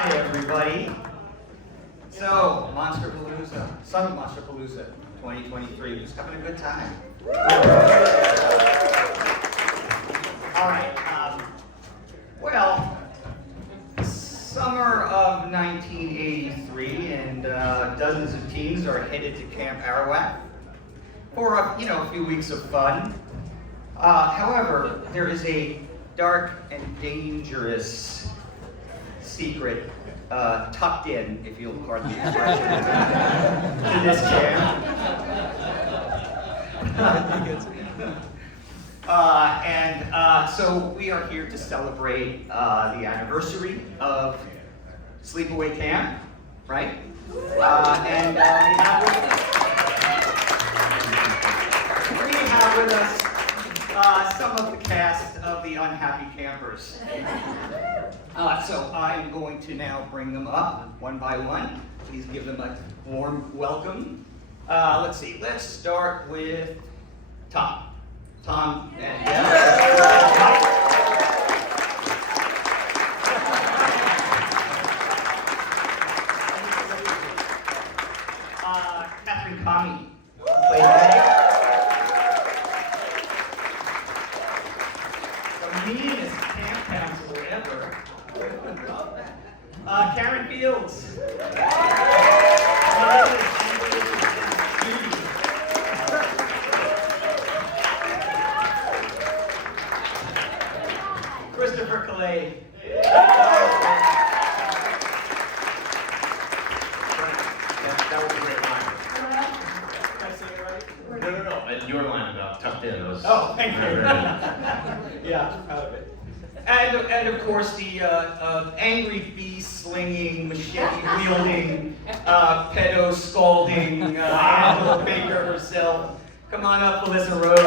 Hi, everybody. So, Monsterpalooza, Sun Monsterpalooza 2023. Just having a good time. All right. Well, summer of 1983, and dozens of teens are headed to Camp Arawak for a few weeks of fun. However, there is a dark and dangerous secret tucked in, if you'll pardon the expression, to this camp. So we are here to celebrate the anniversary of Sleepaway Camp, right? We have with us some of the cast of the Unhappy Campers. So I'm going to now bring them up one by one. Please give them a warm welcome. Let's see. Let's start with Tom. Tom and Katherine Kamhi. Meanest camp counselor ever. Karen Fields. Christopher Collet. That was a great line. Did I say it right? No. Your line about tucked in was. Oh, thank you. Yeah, proud of it. And of course the angry bee-slinging, machete-wielding, pedo-scalding Angela Baker herself. Come on up, Felissa Rose.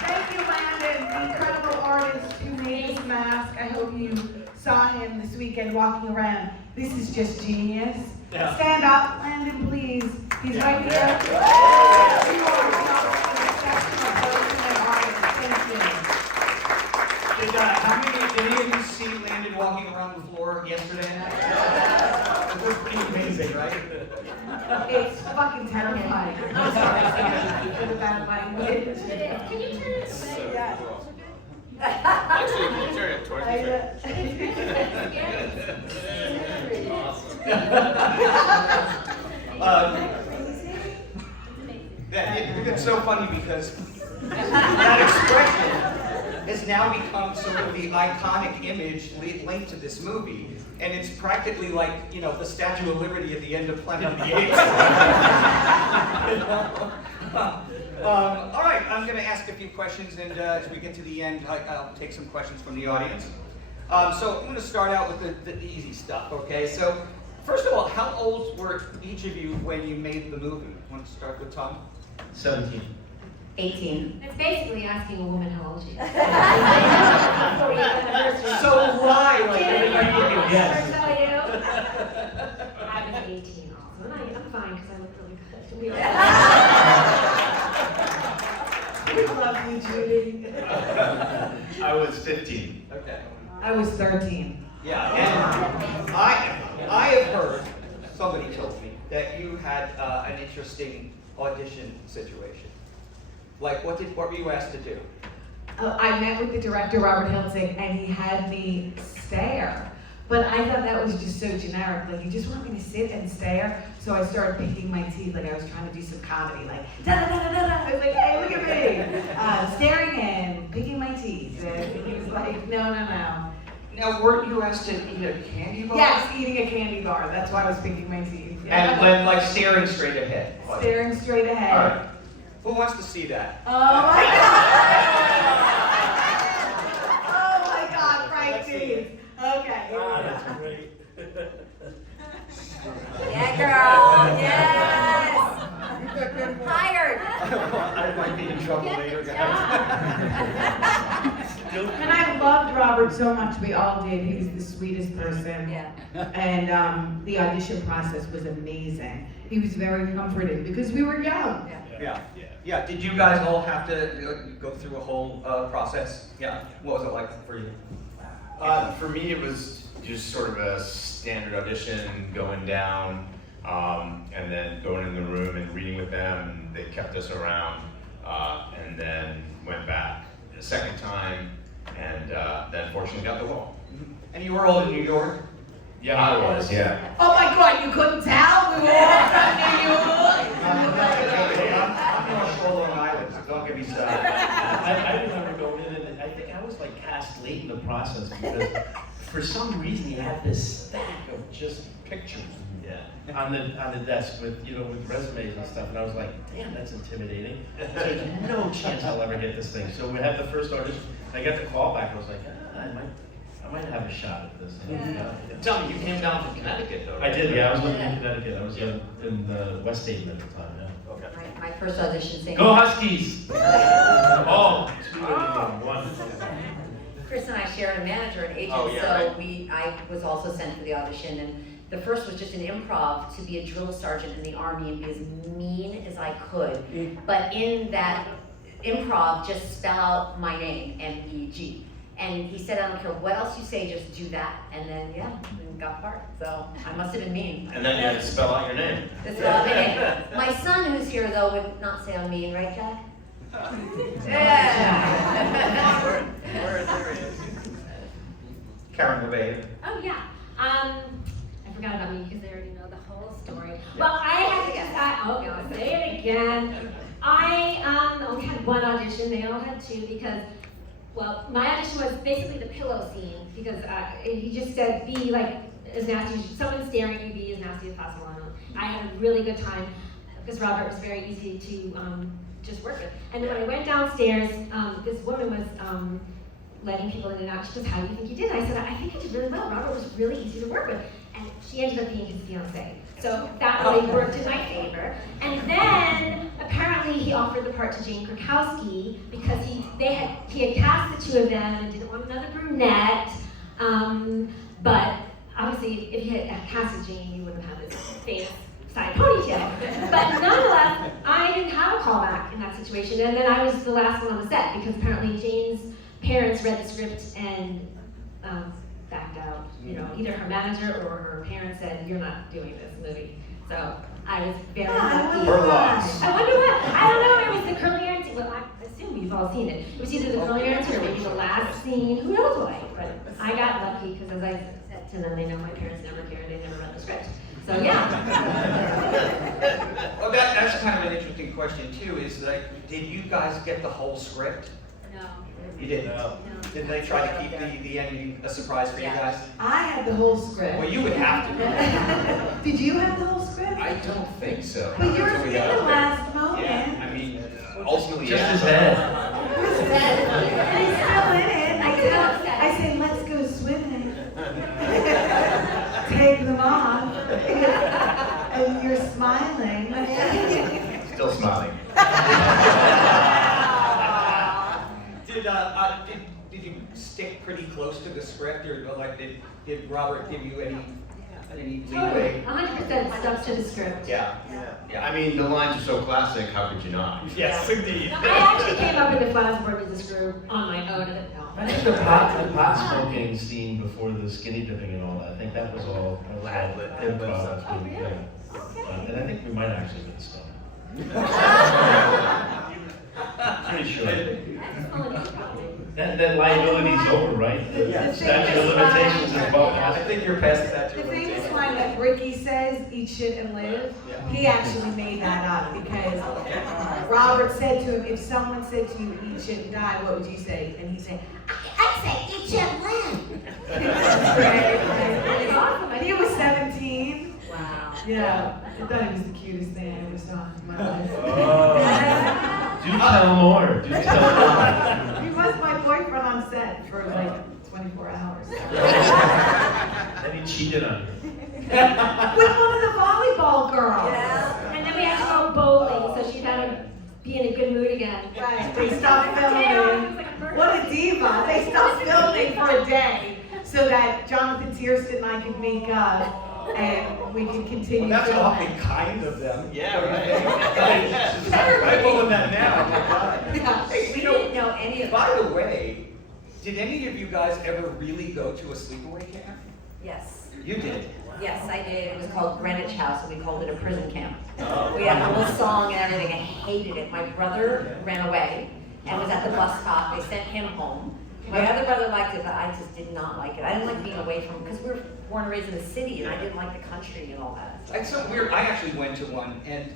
Thank you, Landon, the incredible artist who made this mask. I hope you saw him this weekend walking around. This is just genius. Yeah. Stand up, Landon, please. He's right here. Yeah. You are an exceptional person and artist. Thank you. Did any of you see Landon walking around the floor yesterday night? It was pretty amazing, right? It's fucking terrifying. I'm sorry, Sam, for the bad language. Can you turn it away? Yeah. Actually, can you turn it towards me? It's so funny because that expression has now become sort of the iconic image linked to this movie, and it's practically like the Statue of Liberty at the end of Planet of the Apes. All right, I'm going to ask a few questions, and as we get to the end, I'll take some questions from the audience. So I'm going to start out with the easy stuff, okay? So first of all, how old were each of you when you made the movie? Want to start with Tom? 17. 18. It's basically asking a woman how old she is. So why? Yes. Yes. Tell you. I was 18 also. And I'm fine because I look really good. We love you, Judy. I was 15. Okay. I was 13. Yeah, and I have heard, somebody told me, that you had an interesting audition situation. Like, what were you asked to do? I met with the director, Robert Hiltzik, and he had me stare. But I thought that was just so generic. Like, you just want me to sit and stare? So I started picking my teeth, like I was trying to do some comedy, like, da-da-da-da-da. I was like, hey, look at me. Staring in, picking my teeth. And he was like, no. Now, weren't you asked to eat a candy bar? Yes, eating a candy bar. That's why I was picking my teeth. And then, like, staring straight ahead. Staring straight ahead. All right. Who wants to see that? Oh my God, Frank teeth. Okay. That's great. Yeah, girl. Yes. Hired. I might be in trouble later, guys. And I loved Robert so much. We all did. He was the sweetest person. Yeah. And the audition process was amazing. He was very comforting because we were young. Yeah. Yeah. Yeah. Yeah, did you guys all have to go through a whole process? Yeah, what was it like for you? For me, it was just sort of a standard audition, going down, and then going in the room and reading with them. They kept us around, and then went back the second time, and then fortunately got the role. And you were all in New York? Yeah, I was. Yeah. Oh my God, you couldn't tell? We were all from New York. I'm North Shore, Long Island, so don't get me started. I remember going in and I think I was like cast late in the process because for some reason he had this stack of just pictures on the desk with with resumes and stuff, and I was like, damn, that's intimidating. So there's no chance I'll ever get this thing. So we had the first audition. I got the call back. I was like, I might have a shot at this. Tell me, you came down from Connecticut, though. I did. Yeah, I was living in Connecticut. I was in the West Haven at the time. Yeah. Okay. My first audition saying. Go Huskies! Oh, 2-1. Chris and I shared a manager and agent, Oh, yeah, so right. I was also sent for the audition, and the first was just an improv to be a drill sergeant in the Army and be as mean as I could. But in that improv, just spell out my name, M-E-G. And he said, I don't care what else you say, just do that. And then, and got part. So I must have been mean. And then you had to spell out your name. That's all my name. My son, who's here though, would not say I'm mean, right, Jack? Yeah. Karen LeBay. Oh, yeah. I forgot about me because they already know the whole story. Well, I had to I'll say it again. I only had one audition. They all had two because, well, my audition was basically the pillow scene because he just said, be like as nasty as someone staring at you, be as nasty as possible. And I had a really good time because Robert was very easy to just work with. And then when I went downstairs, this woman was letting people in and out. She goes, how do you think you did? I said, I think I did really well. Robert was really easy to work with. And she ended up being his fiance. So that really worked in my favor. And then apparently he offered the part to Jane Krakowski because he had cast the two of them and didn't want another brunette. But obviously if he had casted Jane, you wouldn't have this famous side ponytail. But nonetheless, I didn't have a callback in that situation. And then I was the last one on the set because apparently Jane's parents read the script and backed out. Either her manager or her parents said, you're not doing this movie. So I was very lucky. Her loss. I wonder what, I don't know, it was the curly hair scene. Well, I assume you've all seen it. It was either the curly hair scene or maybe the last scene, who knows why. But I got lucky because as I said to them, they know my parents never cared, they never read the script. So yeah. Well, that's kind of an interesting question too, is like, did you guys get the whole script? No. You didn't? No. Did they try to keep the ending a surprise for you guys? I had the whole script. Well, you would have to. Did you have the whole script? I don't think so. But you're Until in we the got up there. last moment. Yeah, I mean, ultimately, Just yeah. his head. And he's still in it. I said, let's go swimming. Take them off. And you're smiling. Still smiling. Did you stick pretty close to the script, or like did Robert give you any leeway? 100% stuck to the script. Yeah. I mean, the lines are so classic, how could you not? Yes, indeed. I actually came up with the Flash Business Group on my own. I think the pot smoking scene before the skinny dipping and all that, I think that was all improv. Oh, really? Yeah. And I think we might actually get stoned. Pretty sure. That's fun. That liability's over, right? The statute of limitations is about I past. think you're past that. The famous line that Ricky says, eat shit and live, he actually made that up because Robert said to him, if someone said to you, eat shit and die, what would you say? And he said, I'd say eat shit and live. That's awesome. I think it was 17. Wow. Yeah, I thought it was the cutest thing I ever saw in my life. Do tell more. Do tell more. He was my boyfriend on set for like 24 hours. Then he cheated on you. With one of the volleyball girls. Yeah. And then we had to go bowling, so she had to be in a good mood again. Right, they stopped filming. What a diva. They stopped filming for a day so that Jonathan Tiersten and I could make up and we could continue Well, that's filming. awfully kind of them. Yeah, right. Did any of you guys ever really go to a sleepaway camp? Yes. You did. Yes, I did. It was called Greenwich House, and we called it a prison camp. Oh. We had a little song and everything. I hated it. My brother ran away and was at the bus stop. They sent him home. My other brother liked it, but I just did not like it. I didn't like being away from, because we were born and raised in the city, and I didn't like the country and all that. It's so weird. I actually went to one, and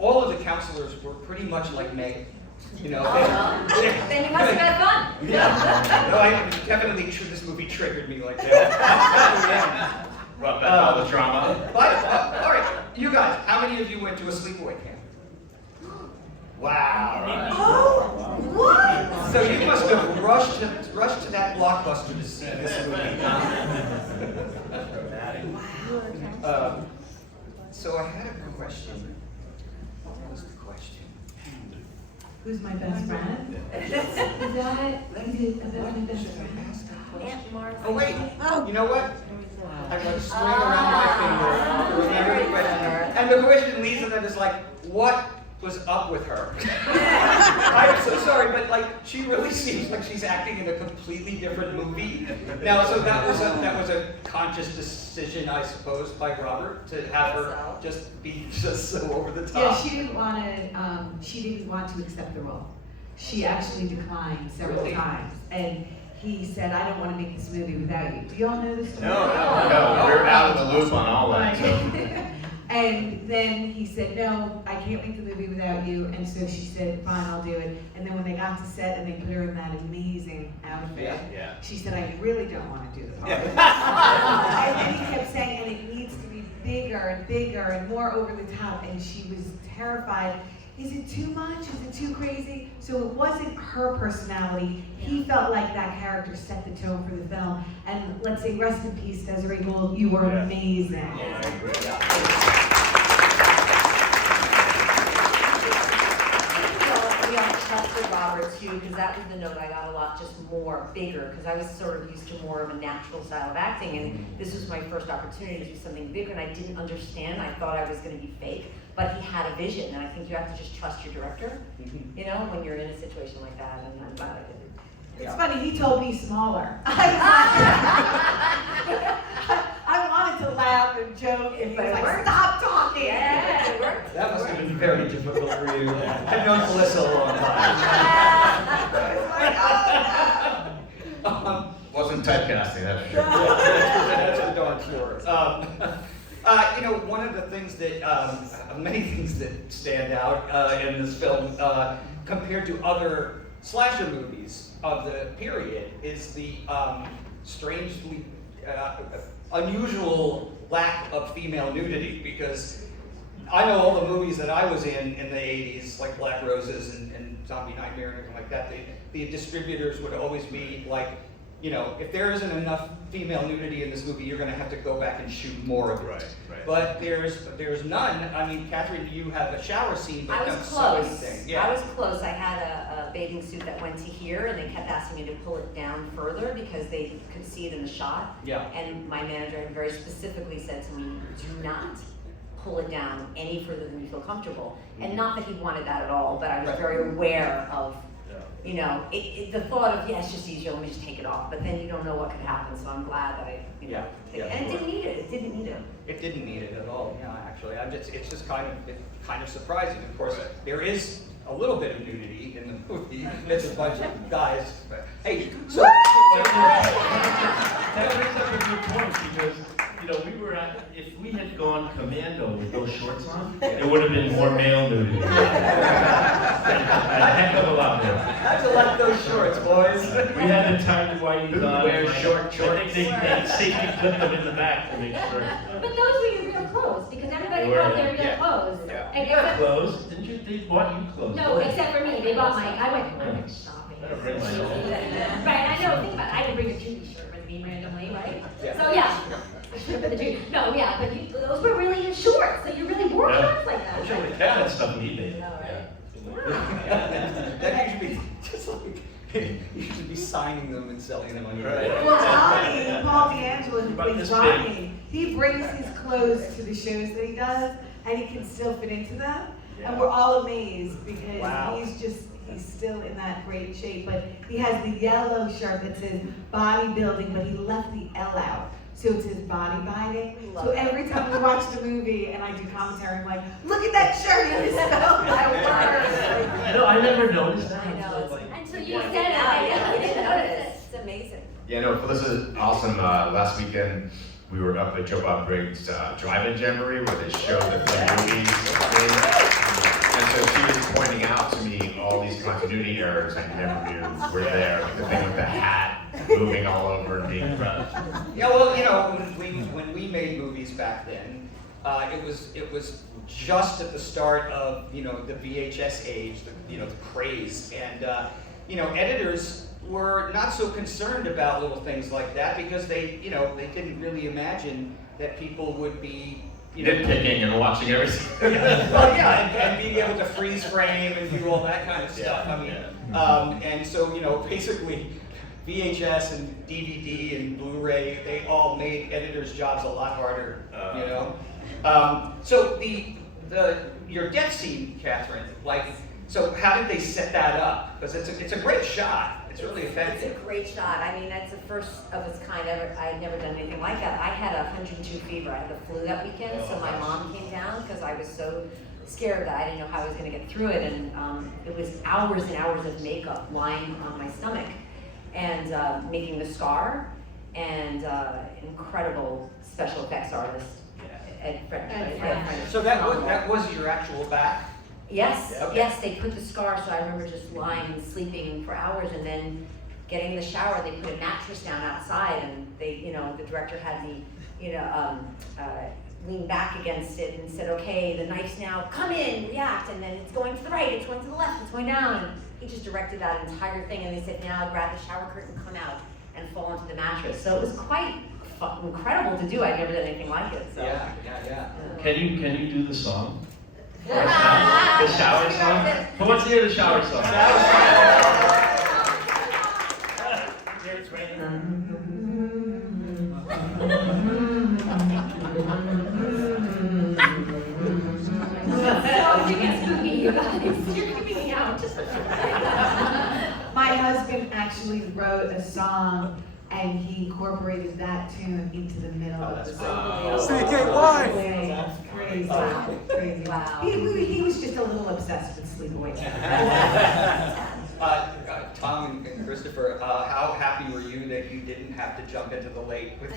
all of the counselors were pretty much like Meg. You know. Oh, well, then you must have had fun. Yeah. No, I definitely. This movie triggered me like that. Brought back all the drama. But all right, you guys. How many of you went to a sleepaway camp? Wow. Oh, what? So you must have rushed to that Blockbuster to see this movie. So I had a question. What was the question? Who's my best friend? Is that my best friend? Aunt Martha. Oh wait, you know what? I got a string around my finger to remember the question. And the question leads to that is like, what was up with her? I'm so sorry, but like, she really seems like she's acting in a completely different movie. Now, so that was a conscious decision, I suppose, by Robert to have her just be just so over the top. Yeah, she didn't want to accept the role. She actually declined several times, and he said, "I don't want to make this movie without you." Do y'all know this story? No, we're out of the loop on all that. So. And then he said, "No, I can't make the movie without you." And so she said, "Fine, I'll do it." And then when they got to set and they put her in that amazing outfit, she said, "I really don't want to do the part." And then he kept saying, "And it needs to be bigger and bigger and more over the top." And she was terrified. Is it too much? Is it too crazy? So it wasn't her personality. He felt like that character set the tone for the film. And let's say, rest in peace, Desiree Gould, you were amazing. We all trusted Robert too, because that was the note I got a lot, just more, bigger, because I was sort of used to more of a natural style of acting, and this was my first opportunity to do something bigger, and I didn't understand. I thought I was going to be fake, but he had a vision, and I think you have to just trust your director, you know, when you're in a situation like that, and I'm glad I did it. It's funny, he told me smaller. I wanted to laugh and joke, and he was like, "Stop talking!" Yeah, it worked. That must have been very difficult for you. I've known Felissa a long time. Wasn't typecasting, that's for sure. That's for darn sure. You know, one of the things that, many things that stand out in this film compared to other slasher movies of the period is the strangely unusual lack of female nudity, because I know all the movies that I was in the 80s, like Black Roses and Zombie Nightmare and everything like that, the distributors would always be like, you know, if there isn't enough female nudity in this movie, you're going to have to go back and shoot more of it. Right. But there's none. I mean, Katherine, you have a shower scene, but I was don't sew close. anything. Yeah. I was close. I had a bathing suit that went to here, and they kept asking me to pull it down further because they could see it in the shot. Yeah. And my manager very specifically said to me, "Do not pull it down any further than you feel comfortable." And not that he wanted that at all, but I was very aware of, you know, the thought of, it's just easier, let me just take it off. But then you don't know what could happen, so I'm glad that I, and it didn't need it. It didn't need it. It didn't need it at all. Yeah, actually, it's just kind of surprising. Of course, there is a little bit of nudity in the movie. It's a bunch of guys. But, hey, so That brings up a good point, because, you know, we were at, if we had gone commando with those shorts on, there would have been more male nudity. A heck of a lot more. how'd you like those shorts, boys? We had the tiny whitey on. wears short I think they safety clipped them in the back to make sure. But those were your real clothes, because everybody They were, brought their real yeah. clothes. Yeah. And You got except- clothes, didn't you? They bought you clothes. No, except for me, they bought my, I went shopping. I don't bring my own. Right, I know, think about it, I didn't bring a Judy shirt with me randomly, right? Yeah. So yeah, I should have been the Judy, no, yeah, but those were really your shorts, so you really wore Yeah. shorts like I'm that. sure we had that stuff on eBay. That should be just like you should be signing them and selling them on your Well, Tommy, Paul D'Angelo, who About plays this Johnny, he brings his clothes to the shows that he does, and he can still fit into them. And we're all amazed because Wow. he's he's still in that great shape, but he has the yellow shirt that says bodybuilding, but he left the L out. So it says body binding. So every time we watch the movie and I do commentary, I'm like, look at that shirt, he spelled that word. No, I never noticed that. I know, until, like, Until you Yeah, said it, yeah, I we didn't noticed notice. It's amazing. Yeah, no, Felissa's awesome. Last weekend, we were up at Joe Bob Briggs' drive-in jamboree where they showed the movies. And so she was pointing out to me all these continuity errors I never knew were there. Like the thing with the hat moving all over and being crushed. Yeah, well, you know, when we made movies back then, it was just at the start of, you know, the VHS age, the craze, and you know, editors were not so concerned about little things like that because they didn't really imagine that people would be, you know, Nitpicking and watching everything. well, yeah, and being able to freeze frame and do all that kind of stuff. I mean, and so, you know, basically VHS and DVD and Blu-ray, they all made editors' jobs a lot harder, you know. So your death scene, Katherine, like, so how did they set that up? Because it's a great shot. It's really effective. It's a great shot. I mean, that's the first of its kind ever. I had never done anything like that. I had 102 fever. I had the flu that weekend, so my mom came down because I was so scared that I didn't know how I was going to get through it. And it was hours and hours of makeup lying on my stomach and making the scar, and incredible special effects artist, Ed French. So that was your actual back? Yes, Okay. yes, they put the scar, so I remember just lying and sleeping for hours, and then getting in the shower, they put a mattress down outside, and they, you know, the director had me, you know, lean back against it and said, okay, the knife's now, come in, react, and then it's going to the right, it's going to the left, it's going down, and he just directed that entire thing, and they said, now grab the shower curtain, come out, and fall into the mattress. So it was quite incredible to do. I'd never done anything like it. So. Yeah. Can you do the song? The shower song? Who wants to hear the shower song? Here it's raining. So you get spooky, you guys. You're keeping me out. My husband actually wrote a song and he incorporated that tune into the middle of the song. CKY! That's crazy. Crazy. Wow. He was just a little obsessed with Sleepaway. Tom and Christopher, how happy were you that you didn't have to jump into the lake with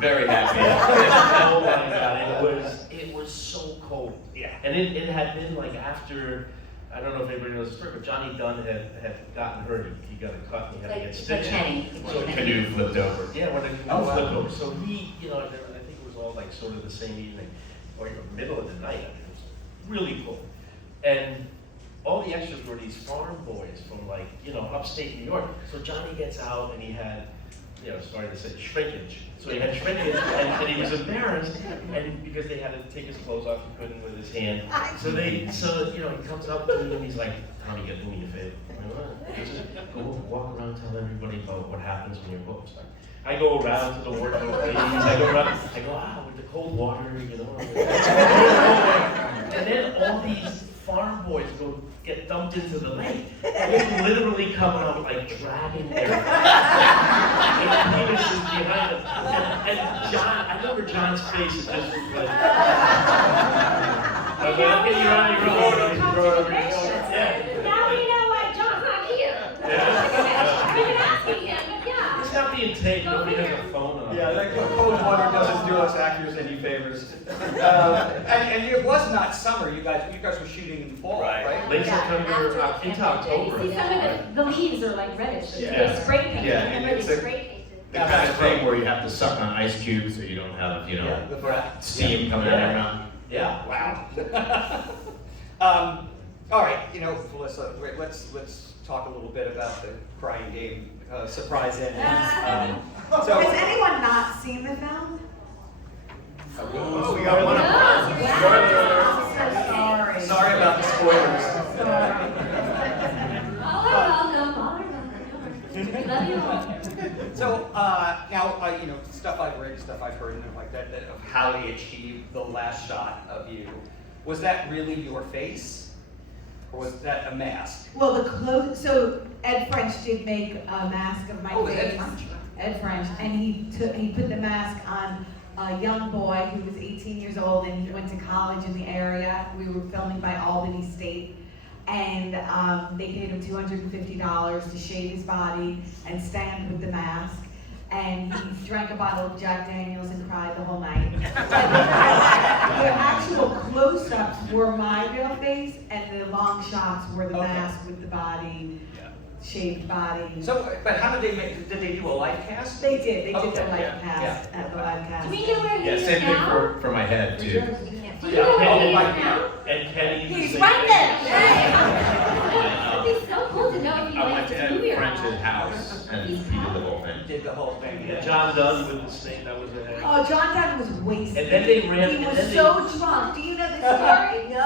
Very happy. Oh my God, it was so cold. Yeah. And it had been like after, I don't know if anybody knows the story, but Johnny Dunn had gotten hurt. He got a cut and he had to get stitched. Kenny. So The canoe flipped over. Yeah, when it Oh, wow. flipped over. So he, you know, I think it was all like sort of the same evening, or in the middle of the night. I mean, it was really cool. And all the extras were these farm boys from like, you know, upstate New York. So Johnny gets out and he had, you know, sorry to say, shrinkage. So he had shrinkage and he was embarrassed, and because they had to take his clothes off, he couldn't with his hand. So you know, he comes up to him and he's like, Tommy, get me a favor. Go walk around, tell everybody about what happens when you're booked. I go around to the wardrobe ladies, I go, with the cold water, you know. And then all these farm boys get dumped into the lake. And they literally come out like dragging their penises behind them. And John, I remember John's face is just like, I was like, okay, you're on your own. Yeah. Now we know why John's not here. I've been asking him, but yeah. It's not being taped, nobody has a phone on. Yeah, that cold water doesn't do us actors any favors. And it was not summer. You guys were shooting in the fall, right? Late Yeah, September, after into the October. You see some of the leaves are like reddish, but Yeah. they spray painted. Yeah, Remember and they it's a- spray painted. The kind of thing where you have to suck on ice cubes so you don't have, you know, The breath. steam coming out of your mouth. Yeah. Wow. All right. You know, Felissa, let's talk a little bit about the crying game surprise ending. So Has anyone not seen the film? oh, we got one. I'm so sorry. Sorry about the spoilers. Love you all. So now, you know, stuff I've read, stuff I've heard, and like that of how they achieved the last shot of you. Was that really your face? Or was that a mask? Well, so Ed French did make a mask of my Oh, it was face. Ed French? Ed French, and he put the mask on a young boy who was 18 years old, and he went to college in the area. We were filming by Albany State, and they paid him $250 to shave his body and stand with the mask. And he drank a bottle of Jack Daniels and cried the whole night. The actual close-ups were my real face, and the long shots were the Okay. mask with the body, shaved body. So, but how did they do a live cast? They did the Okay, live yeah, cast at the live cast. Do we know where he Yeah, is same thing now? for my head too. Do you know where he is now? And Kenny. He's right there. It'd be so cool to know if he I went likes to this movie Ed or French's not. house and he did the whole thing. Did the whole thing, Yeah, yeah. John Dunn with the snake, that was a. Oh, John Dunn was wasted. And then they ran. He and was then so drunk. Do you know the story? No.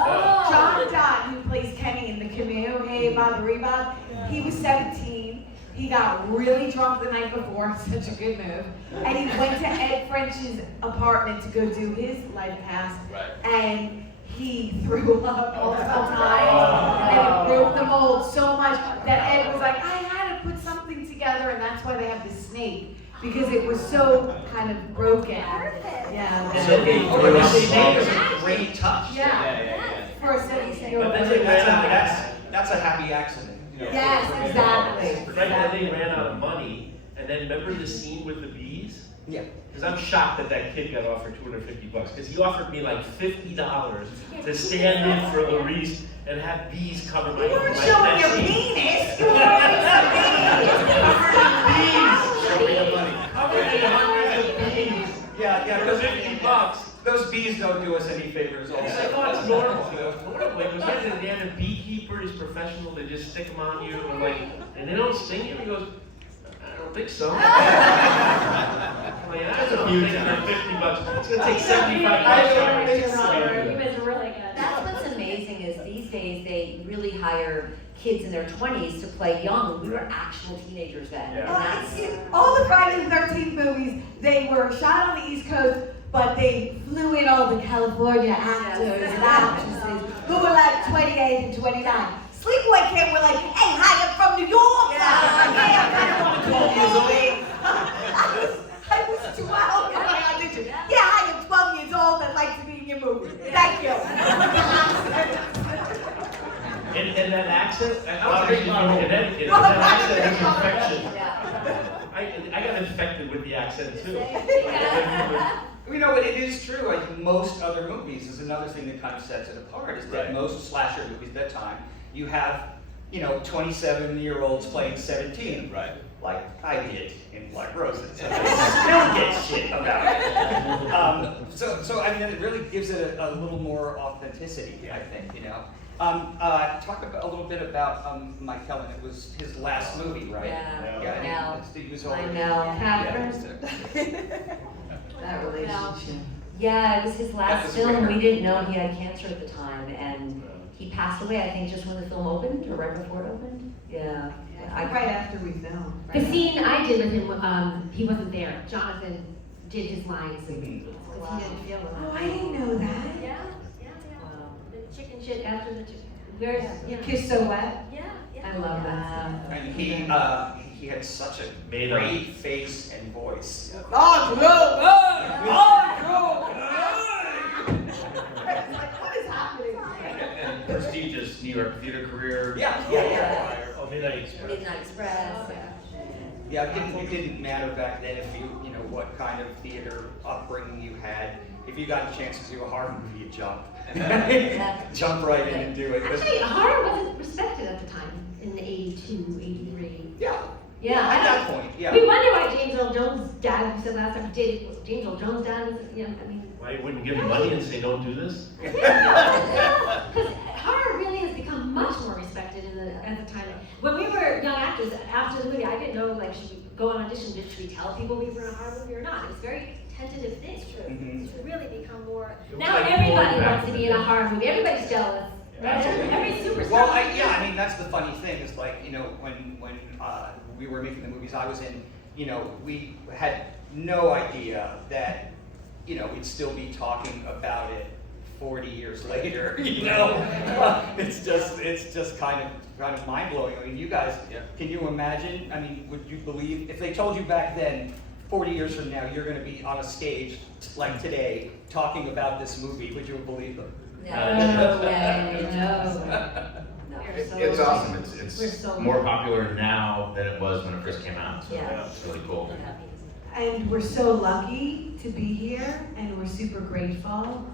John Dunn, who plays Kenny in the canoe, Hey Bob, Rebob, he was 17. He got really drunk the night before, such a good move. And he went to Ed French's apartment to go do his live cast. Right. And he threw up multiple times. And it broke the mold so much that Ed was like, I had to put something together, and that's why they have the snake. Because it was so kind of broken. Perfect. Yeah. And then they Oh, threw but up the snake was smoke. a great touch. Yeah. For a 17-year-old. But then they ran out of That's a happy accident. You know, Yes, for- exactly. Right, then they ran out of money, and then remember the scene with the bees? Yeah. Because I'm shocked that that kid got offered $250, because he offered me like $50 to stand in for Larice and have bees cover my. You weren't my showing your scene. penis. You were wearing some Bees! Show me the money. Covered in hundreds of bees. Yeah, For $50. Those bees don't do us any favors also. I thought it's normal. Normal. It was like the other beekeeper is professional. They just stick them on you, and like, and they don't sting you. He goes, I don't think so. I'm like, I don't think for $50. It's gonna take $75. You guys are really good. That's what's amazing is these days they really hire kids in their 20s to play young. We were actual teenagers then. Yeah. And that's, All the Friday the 13th movies, they were shot on the East Coast, but they flew in all the California actors and actresses who were like 28 and 29. Sleepaway Camp were like, hey, hi, I'm from New York. Yeah. I kind of want to do a movie. I was 12 and I auditioned. Yeah, hi, I'm 12 years old. I'd like to be in your movie. Thank you. And that accent, That was a big obviously model. from Connecticut, Well, that that was a accent big is model. infection. yeah. I got infected with the accent too. You know, but it is true. I think most other movies is another thing that kind of sets it apart. Is that Right. most slasher movies at that time, you have, 27-year-olds playing 17. Right. Like I did in Black Roses. So I still get shit about it. So I mean, it really gives it a little more authenticity, I think. Talk a little bit about Mike Helen. It was his last movie, right? Yeah. Yeah. No. He was I already. know. Catherine. That relationship. Yeah, it was his That last was film. weird. We didn't know he had cancer at the time, and he passed away, I think, just when the film opened, or right before it opened. Yeah. Right after we filmed. The scene I did with him, he wasn't there. Jonathan did his lines because he didn't feel it. Oh, I didn't know that. Yeah. Wow. The chicken shit after the chicken. Where's, You kiss so wet. Yeah. I love that. And he had such a Made up. great face and voice. Oh, what is happening? And prestigious New York theater career. Yeah. Oh, Midnight Express. Midnight Express. Yeah, it didn't matter back then if what kind of theater upbringing you had. If you got a chance to do a horror movie, you jump. Jump right in and do it. 'Cause- Actually, horror wasn't respected at the time in 82, 83. Yeah. Yeah, At I that don't. point, yeah. We wonder why James Earl Jones' dad, we said last time, James Earl Jones' dad was, I mean. Why you wouldn't give him money and say, don't do this? Because horror really has become much more respected at the time. When we were young actors, after the movie, I didn't know, like, should we go on audition, should we tell people we were in a horror movie or not? It was a very tentative thing. It's true. Mhm. It's really become more, It was now like everybody porn back wants to be in a horror movie, everybody's jealous. Absolutely. Every superstar. Well, I mean, that's the funny thing is like, when we were making the movies I was in, we had no idea that, we'd still be talking about it 40 years later, you know? It's just kind of mind-blowing. I mean, you guys, can you imagine? I mean, would you believe, if they told you back then, 40 years from now, you're gonna be on a stage like today, talking about this movie, would you believe them? No way, No. It's awesome. We're It's so more lucky. popular now than it was when it first came out. So Yeah. it's really cool. And we're so lucky to be here, and we're super grateful.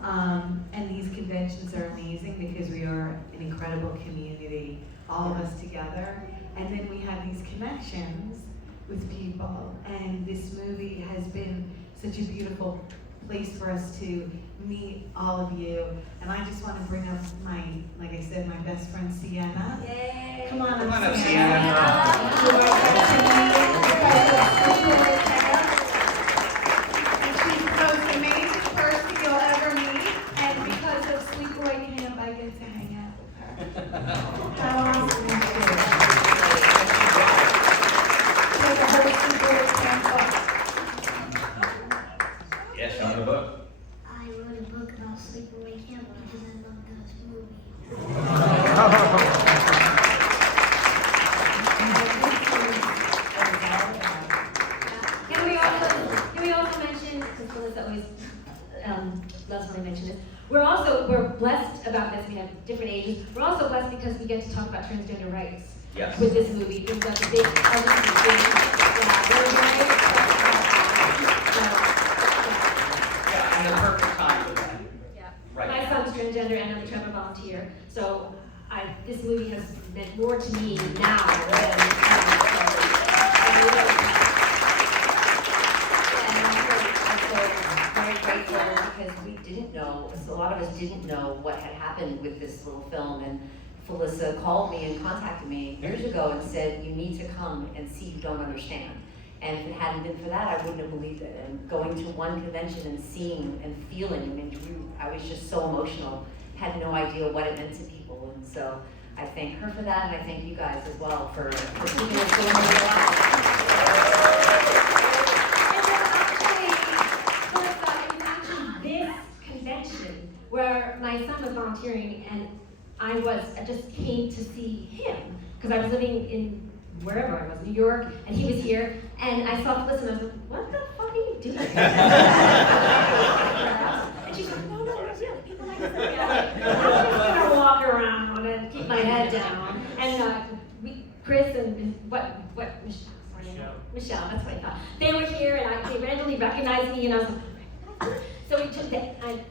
And these conventions are amazing because we are an incredible community, all of us together. And then we have these connections with people. And this movie has been such a beautiful place for us to meet all of you. And I just want to bring up my, like I said, my best friend Sienna. Yay. Come on Come on up, up, Sienna. Sienna. Who I got to meet because of Sleepaway Camp. And she's the most amazing person you'll ever meet. And because of Sleepaway Camp, I get to hang out with her. How awesome is she? Like a whole Sleepaway Camp book. Yeah, show them the book. I wrote a book about Sleepaway Camp because I love this movie. Can we also mention, because Felissa always loves when I mention this, we're blessed about this, we have different ages, we're also blessed because we get to talk about transgender rights Yes. with this movie. We've got the big Yeah, and the perfect time for that. Yeah. Right. My son's transgender and I'm a Trevor volunteer, so this movie has meant more to me now than Very grateful because we didn't know, a lot of us didn't know what had happened with this little film, and Felissa called me and contacted me years ago and said, you need to come and see You Don't Understand. And if it hadn't been for that, I wouldn't have believed it. And going to one convention and seeing and feeling, I mean, I was just so emotional, had no idea what it meant to people. And so I thank her for that, and I thank you guys as well for keeping us going this convention where my son was volunteering and I just came to see him because I was living in wherever I was, New York, and he was here, and I saw Felissa and I was like, what the fuck are you doing? And she's like, no, really, people like this. I'm just gonna walk around and keep my head down. And Chris and Michelle, that's what I thought. They were here and they randomly recognized me and I was like, so we took that, I was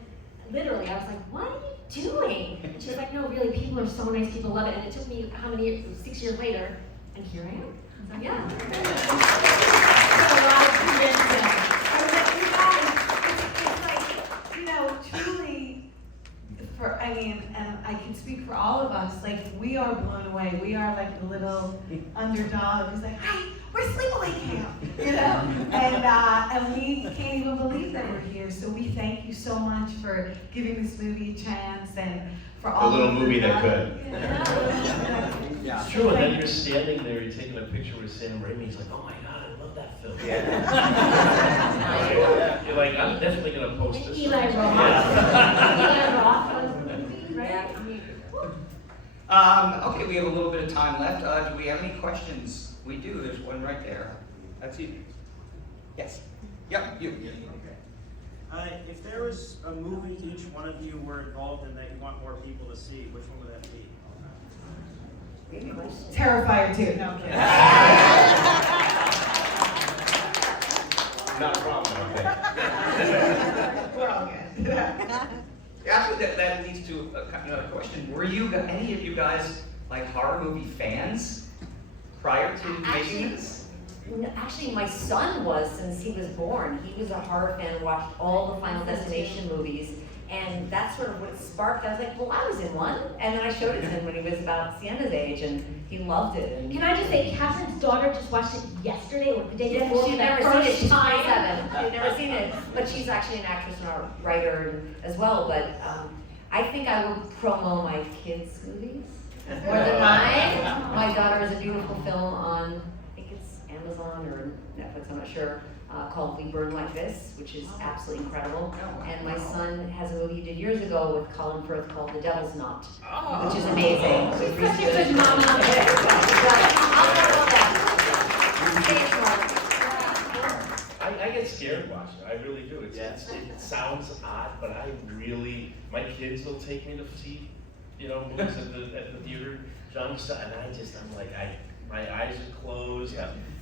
like, what are you doing? And she was like, no, really, people are so nice, people love it. And it took me, how many years, 6 years later, and here I am. So yeah. I was like, you guys, it's like, you know, truly, and I can speak for all of us, like, we are blown away. We are like the little underdog who's like, hi, we're Sleepaway Camp, you know? And we can't even believe that we're here. So we thank you so much for giving this movie a chance and for all The little of the movie that love. could. Yeah. It's true, and then you're standing there, you're taking a picture with Sam Raimi, he's like, oh my God, I love that film. You're like, I'm definitely gonna post this. Eli Roth. Yeah. Eli Roth was the movie, right? I mean, Okay, we have a little bit of time left. Do we have any questions? We do, there's one right there. That's you. Yes. Yep, you. If there was a movie each one of you were involved in that you want more people to see, which one would that be? Terrifier 2, no, I'm kidding. Not a problem, okay. We're all good. Actually, that leads to another question. Were any of you guys like horror movie fans prior to making this? Actually, my son was since he was born. He was a horror fan, watched all the Final Destination movies, and that's sort of what sparked. I was like, well, I was in one, and then I showed it to him when he was about Sienna's age, and he loved it. And Can I just say, Catherine's daughter just watched it yesterday or the day before she'd for the never seen it. first She's time. 27. She'd never seen it, but she's actually an actress and a writer as well. But I think I would promo my kids' movies more than mine. My daughter has a beautiful film on, I think it's Amazon or Netflix, I'm not sure, called We Burn Like This, which is absolutely incredible. And my son has a movie he did years ago with Colin Firth called The Devil's Knot, which is amazing. She's such a good mama. I'll talk about that. I get scared watching it. I really do. It sounds odd, but my kids will take me to see, movies at the theater, and I'm like, my eyes are closed.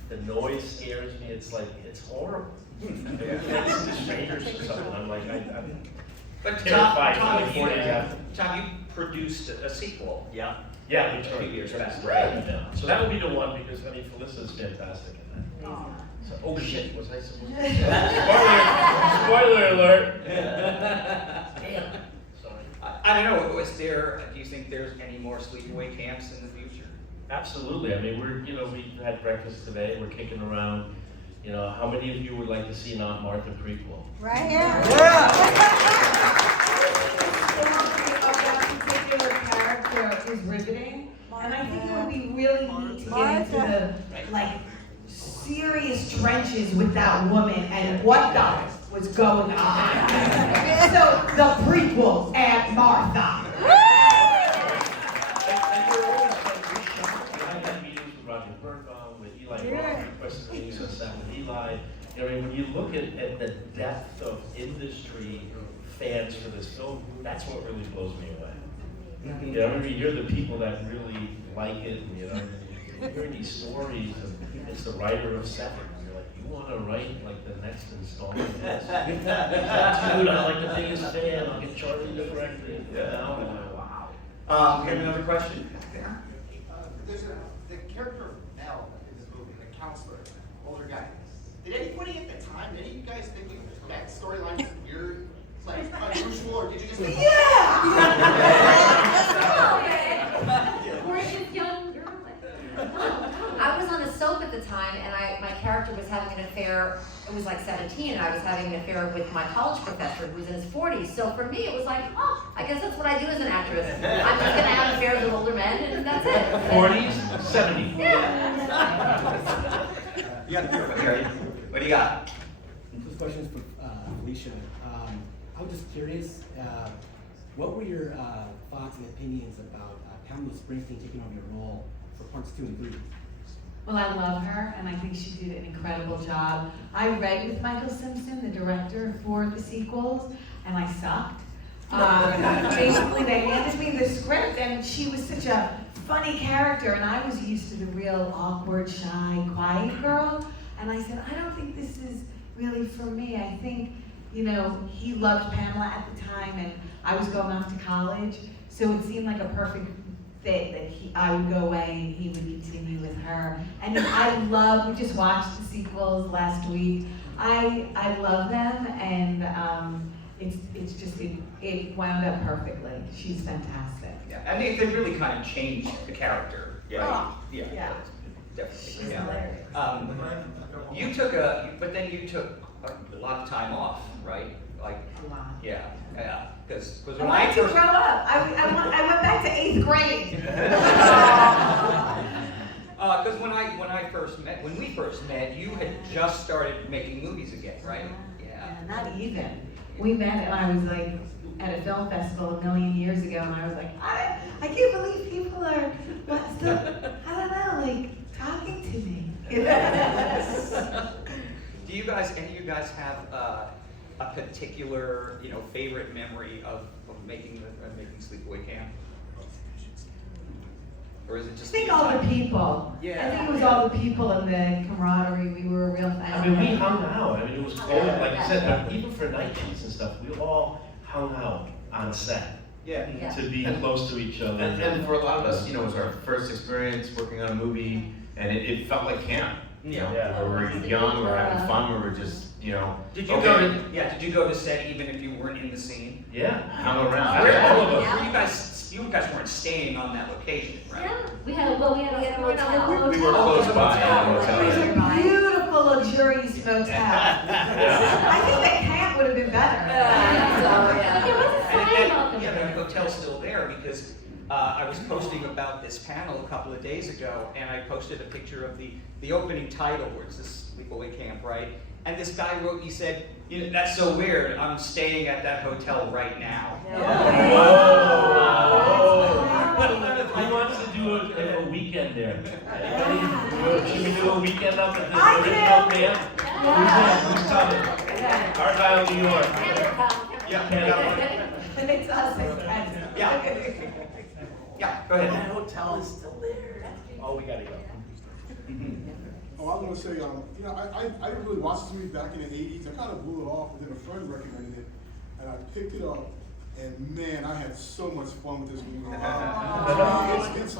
The noise scares me. It's horrible. It's strangers or something. I'm like, I'm But terrified. Tom, you produced a sequel. Yeah, we A tried. few years back, Right. Yeah. So that would be the one because Felissa's fantastic in that. So, oh shit, was I supposed to? Spoiler alert. Damn. Sorry. I don't know. Do you think there's any more sleepaway camps in the future? Absolutely. I mean, we had breakfast today. We're kicking around. How many of you would like to see an Aunt Martha prequel? Right here. That particular character is riveting, and I think it would be really neat to get into the serious trenches with that woman and what was going on. So the prequel, Aunt Martha. When you look at the depth of industry fans for this film, that's what really blows me away. You're the people that really like it, and you're hearing these stories, and it's the writer of Seven. You're like, you want to write the next installment of this? Dude, I'm the biggest fan. I'll get Charlie to direct it. Wow. We have another question. There's the character of Dell in this movie, the counselor, older guy. Did anybody at the time, any of you guys think that storyline was weird, unusual, or did you just think, We're just young girls. I was on a soap at the time, and my character was having an affair. It was 17, and I was having an affair with my college professor who was in his 40s. So for me, it was I guess that's what I do as an actress. I'm just gonna have affairs with older men, and that's it. 40s, 70s. You got the right? What do you got? This question is for Felicia. I was just curious, what were your thoughts and opinions about Pamela Springsteen taking on your role for parts 2 and 3? Well, I love her, and I think she did an incredible job. I read with Michael Simpson, the director for the sequels, and I sucked. Basically, they handed me the script, and she was such a funny character, and I was used to the real awkward, shy, quiet girl. And I said, I don't think this is really for me. I think, he loved Pamela at the time, and I was going off to college, so it seemed like a perfect fit that I would go away and he would continue with her. And we just watched the sequels last week. I love them, and it wound up perfectly. She's fantastic. Yeah, and they really kind of changed the character. Yeah. Yeah. Definitely. She's Yeah. hilarious. You took a lot of time off, right? A lot. Yeah. Because I when I wanted to first grow up. I went back to 8th grade. because when we first met, you had just started making movies again, right? Yeah. Not even. We met and I was at a film festival a million years ago, and I was like, I can't believe people are talking to me. Do you guys, any of you guys have a particular, favorite memory of making Sleepaway Camp? Or is it just? I think all the people. Yeah. I think it was all the people and the camaraderie. We were a real family. We hung out. It was cold, like you said, but even for night games and stuff, we all hung out on set. Yeah. To be close to each other. And for a lot of us, it was our first experience working on a movie, and it felt like camp. Yeah. Yeah. We were young, we were having fun, we were just, Did you okay. did you go to set even if you weren't in the scene? Yeah. Hung around. All of us. Yeah. You guys weren't staying on that location, right? Yeah, we had a motel. We were close by in a motel. It was yeah. a beautiful, luxurious motel. I think the camp would have been better. There was a sign about them. Yeah, the hotel's still there because I was posting about this panel a couple of days ago, and I posted a picture of the opening title, where it's this Sleepaway Camp, right? And this guy wrote, he said, you know, that's so weird, I'm staying at that hotel right now. Who wants to do a weekend there? Anybody? Should we do a weekend up at the original camp? Who's coming? Argyle, New York. And it's us, it's Yeah, go ahead. That hotel is still there. Oh, we gotta go. Oh, I was gonna say, you know, I didn't really watch this movie back in the 80s. I kind of blew it off, and then a friend recommended it, and I picked it up, and man, I had so much fun with this movie. It's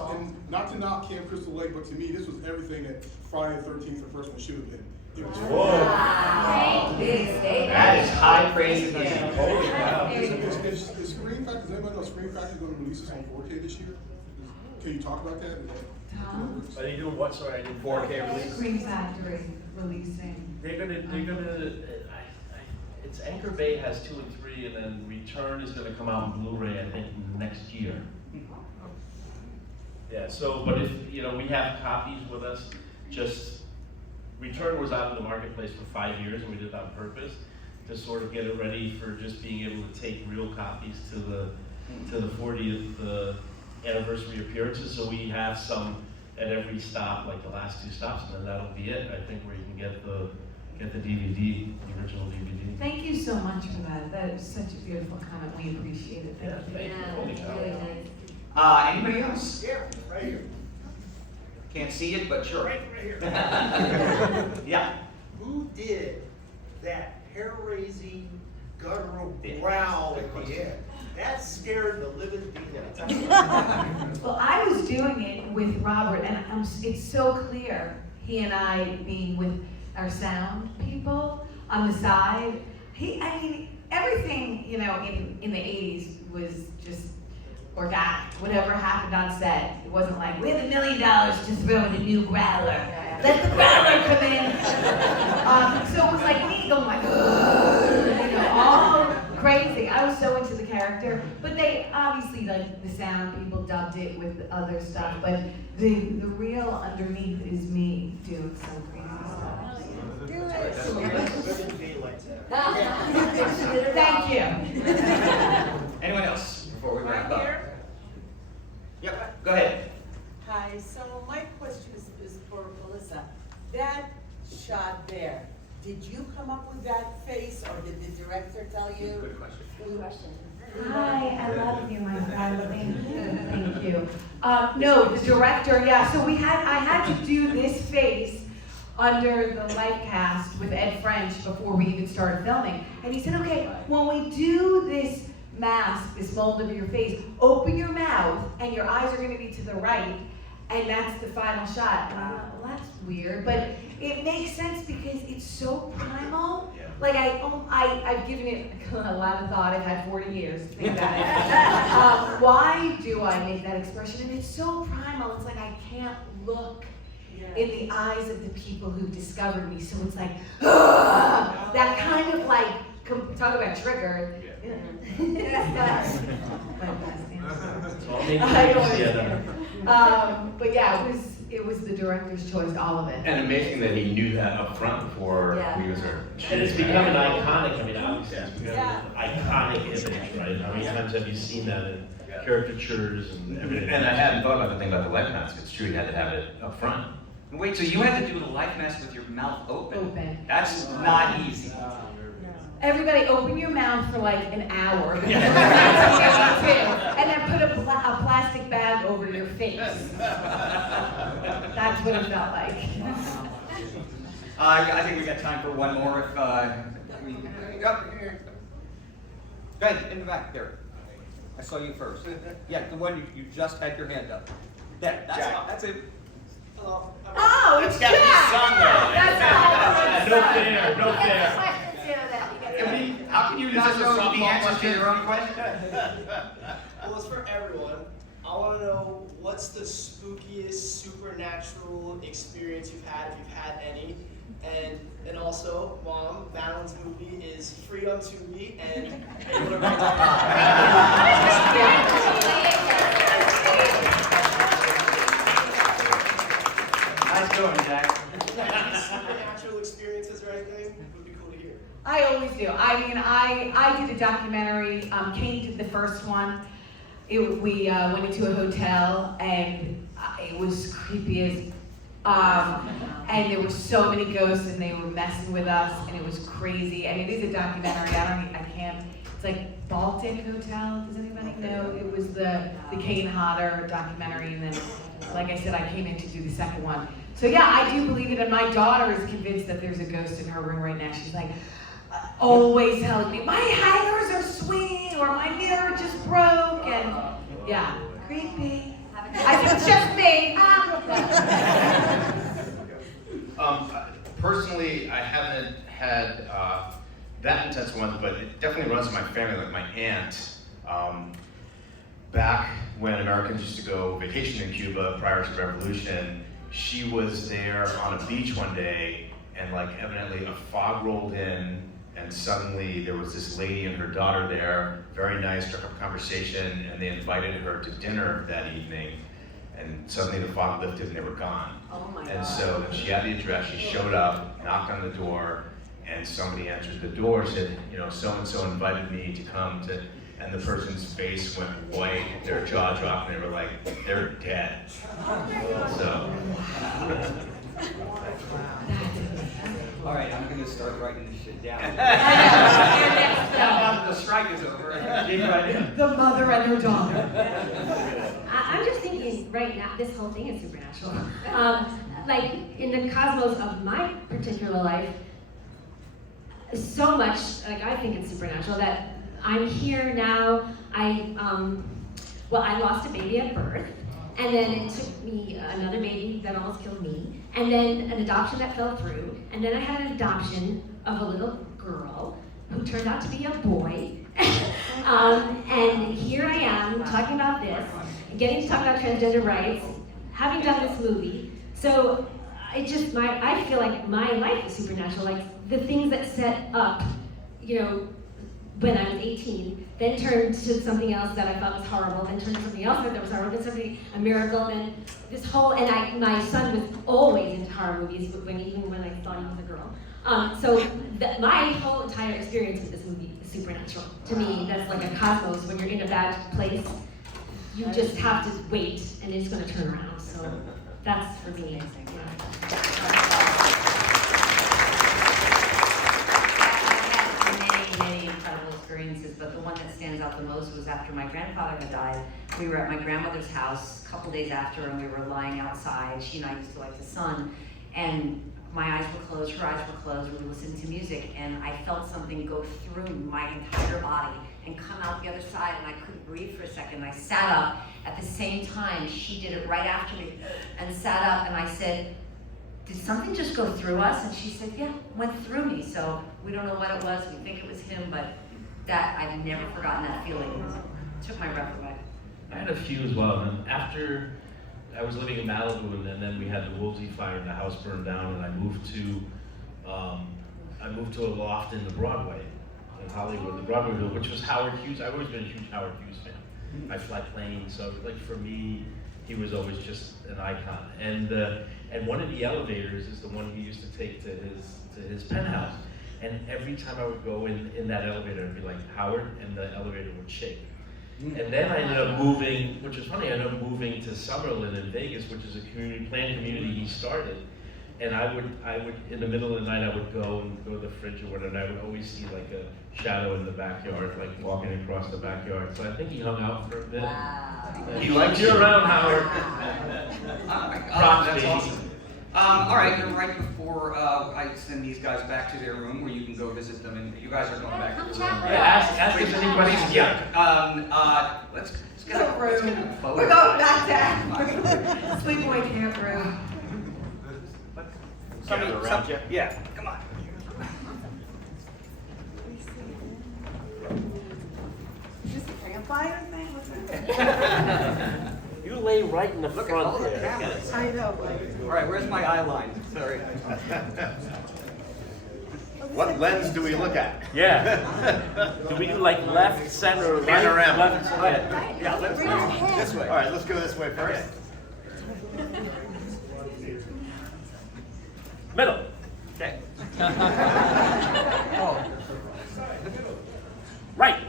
not to knock Camp Crystal Lake, but to me, this was everything that Friday the 13th, the first one, should have been. It was That is high praise again. Holy cow. Is Scream Factory, does anybody know Scream Factory is going to release this on 4K this year? Can you talk about that? Are they doing what? Sorry, I didn't. 4K release. Scream Factory releasing. They're gonna, it's Anchor Bay has 2 and 3, and then Return is gonna come out in Blu-ray, I think, next year. Yeah, so, but if, you know, we have copies with us, just, Return was out in the marketplace for 5 years, and we did it on purpose, to sort of get it ready for just being able to take real copies to the 40th anniversary appearances, so we have some at every stop, like the last 2 stops, and then that'll be it, I think, where you can get the DVD, the original DVD. Thank you so much for that. That is such a beautiful comment. We appreciate it. Thank you. Thank you. Holy cow. Really nice. Anybody else? Yeah, right here. Can't see it, but sure. Right here. Yeah. Who did that hair-raising, guttural growl at the end? That scared the living beans. Well, I was doing it with Robert, and it's so clear, he and I being with our sound people on the side. I mean, everything, you know, in the 80s was just organic. Whatever happened on set, it wasn't like, we have $1 million to throw in a new growler. Let the growler come in. So it was like me going like, you know, all crazy. I was so into the character, but they obviously, like, the sound people dubbed it with other stuff, but the real underneath is me doing some crazy stuff. Thank you. Anyone else before we wrap up? Yep, go ahead. Hi, so my question is for Felissa. That shot there, did you come up with that face, or did the director tell you? Good question. Good question. Hi, I love you, my darling. Thank you. No, the director, yeah, so I had to do this face under the light cast with Ed French before we even started filming. And he said, okay, when we do this mask, this mold of your face, open your mouth and your eyes are gonna be to the right, and that's the final shot. And I thought, well, that's weird, but it makes sense because it's so primal. Like I've given it a lot of thought. I've had 40 years to think about it. Why do I make that expression? And it's so primal. It's like I can't look in the eyes of the people who discovered me. So it's like, that kind of like, talk about triggered. But yeah, it was the director's choice, all of it. And amazing that he knew that up front before he was there. And it's becoming iconic, I mean, obviously, it's becoming an iconic image, right? How many times have you seen that in caricatures and everything? And I hadn't thought about the thing about the life mask. It's true, you had to have it up front. Wait, so you had to do the life mask with your mouth open? Open. That's not easy. Everybody open your mouth for like an hour. And then put a plastic bag over your face. That's what it felt like. I think we got time for one more. If go ahead, in the back there. I saw you first. Yeah, the one you just had your hand up. There, that's it. Hello. Oh, it's Jack! No fair, no fair. How can you not know the answers to your own question? Well, it's for everyone. I want to know what's the spookiest supernatural experience you've had, if you've had any. And also, Mom, Madeline's movie is free on Tubi and able to rent Nice going, Jack. Any supernatural experiences or anything? first one, we went into a hotel and it was creepy as, and there were so many ghosts and they were messing with us and it was crazy. And it is a documentary. I can't. It's like Baltic Hotel. Does anybody know? It was the Kane Hodder documentary, and then, like I said, I came in to do the second one. So yeah, I do believe it, and my daughter is convinced that there's a ghost in her room right now. She's like, always telling me, my hangers are swinging, or my mirror just broke, and yeah, creepy. I think it's just me. Personally, I haven't had that intense ones, but it definitely runs in my family. Like my aunt, back when Americans used to go vacation in Cuba prior to the revolution, she was there on a beach one day, and like evidently a fog rolled in, and suddenly there was this lady and her daughter there, very nice, struck up a conversation, and they invited her to dinner that evening. And suddenly the fog lifted and they were gone. Oh my God. And so she had the address, she showed up, knocked on the door, and somebody answered the door, said, you know, so-and-so invited me to come to, and the person's face went white, their jaw dropped, and they were like, they're dead. So. All right, I'm gonna start writing this shit down. Now that the strike is over. The mother and her daughter. I'm just thinking right now, this whole thing is supernatural. Like in the cosmos of my particular life, so much, like I think it's supernatural that I'm here now. I lost a baby at birth, and then it took me another baby that almost killed me, and then an adoption that fell through, and then I had an adoption of a little girl who turned out to be a boy. And here I am talking about this, getting to talk about transgender rights, having done this movie. So I feel like my life is supernatural. Like the things that set up, you know, when I was 18, then turned to something else that I thought was horrible, then turned to something else that was horrible, then a miracle, then this whole, and my son was always into horror movies, even when I thought he was a girl. My whole entire experience with this movie is supernatural. To me, that's like a cosmos. When you're in a bad place, you just have to wait, and it's going to turn around. So that's for me. Many incredible experiences, but the one that stands out the most was after my grandfather had died. We were at my grandmother's house a couple days after, and we were lying outside. She and I used to like the sun, and my eyes were closed, her eyes were closed, we were listening to music, and I felt something go through my entire body and come out the other side, and I couldn't breathe for a second. I sat up. At the same time, she did it right after me, and sat up, and I said, did something just go through us? And she said, yeah, went through me. So we don't know what it was, we think it was him, but that, I've never forgotten that feeling. It took my breath away. I had a few as well, and after I was living in Malibu, and then we had the Woolsey fire and the house burned down, and I moved to a loft in the Broadway, in Hollywood, the Broadway, which was Howard Hughes. I've always been a huge Howard Hughes fan. I fly planes, so like for me, he was always just an icon. And one of the elevators is the one he used to take to his penthouse. And every time I would go in that elevator, I'd be like, Howard, and the elevator would shake. And then I ended up moving, which is funny, I ended up moving to Summerlin in Vegas, which is a planned community he started. And I would, in the middle of the night, I would go to the fridge or whatever, and I would always see like a shadow in the backyard, like walking across the backyard. So I think he hung out for a bit. Wow. He likes you around, Howard. Oh my God, that's awesome. All right, you're right before I send these guys back to their room where you can go visit them, and you guys are going back to the room, right? Yeah, ask if anybody's young. Let's get a photo. We're going back to Sleepaway camp room. Yeah, come on. Is this a campfire thing? What's that? You lay right in the Look at front all the there. cameras. I know. All right, where's my eye line? Sorry. What lens do we look at? Yeah. Do we do like left, center, right, Panorama. left, center? Yeah, let's This way. All right, let's go this way first. Middle. Okay. Right.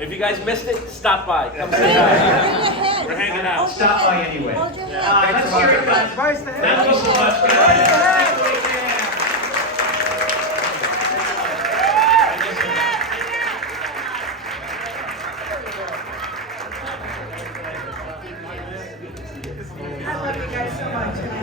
If you guys missed it, stop by. Come say hi. We're hanging out. Stop by anyway. Hold your head. Let's hear it, guys. Raise the hand. Thank you so much, guys. I love you guys so much.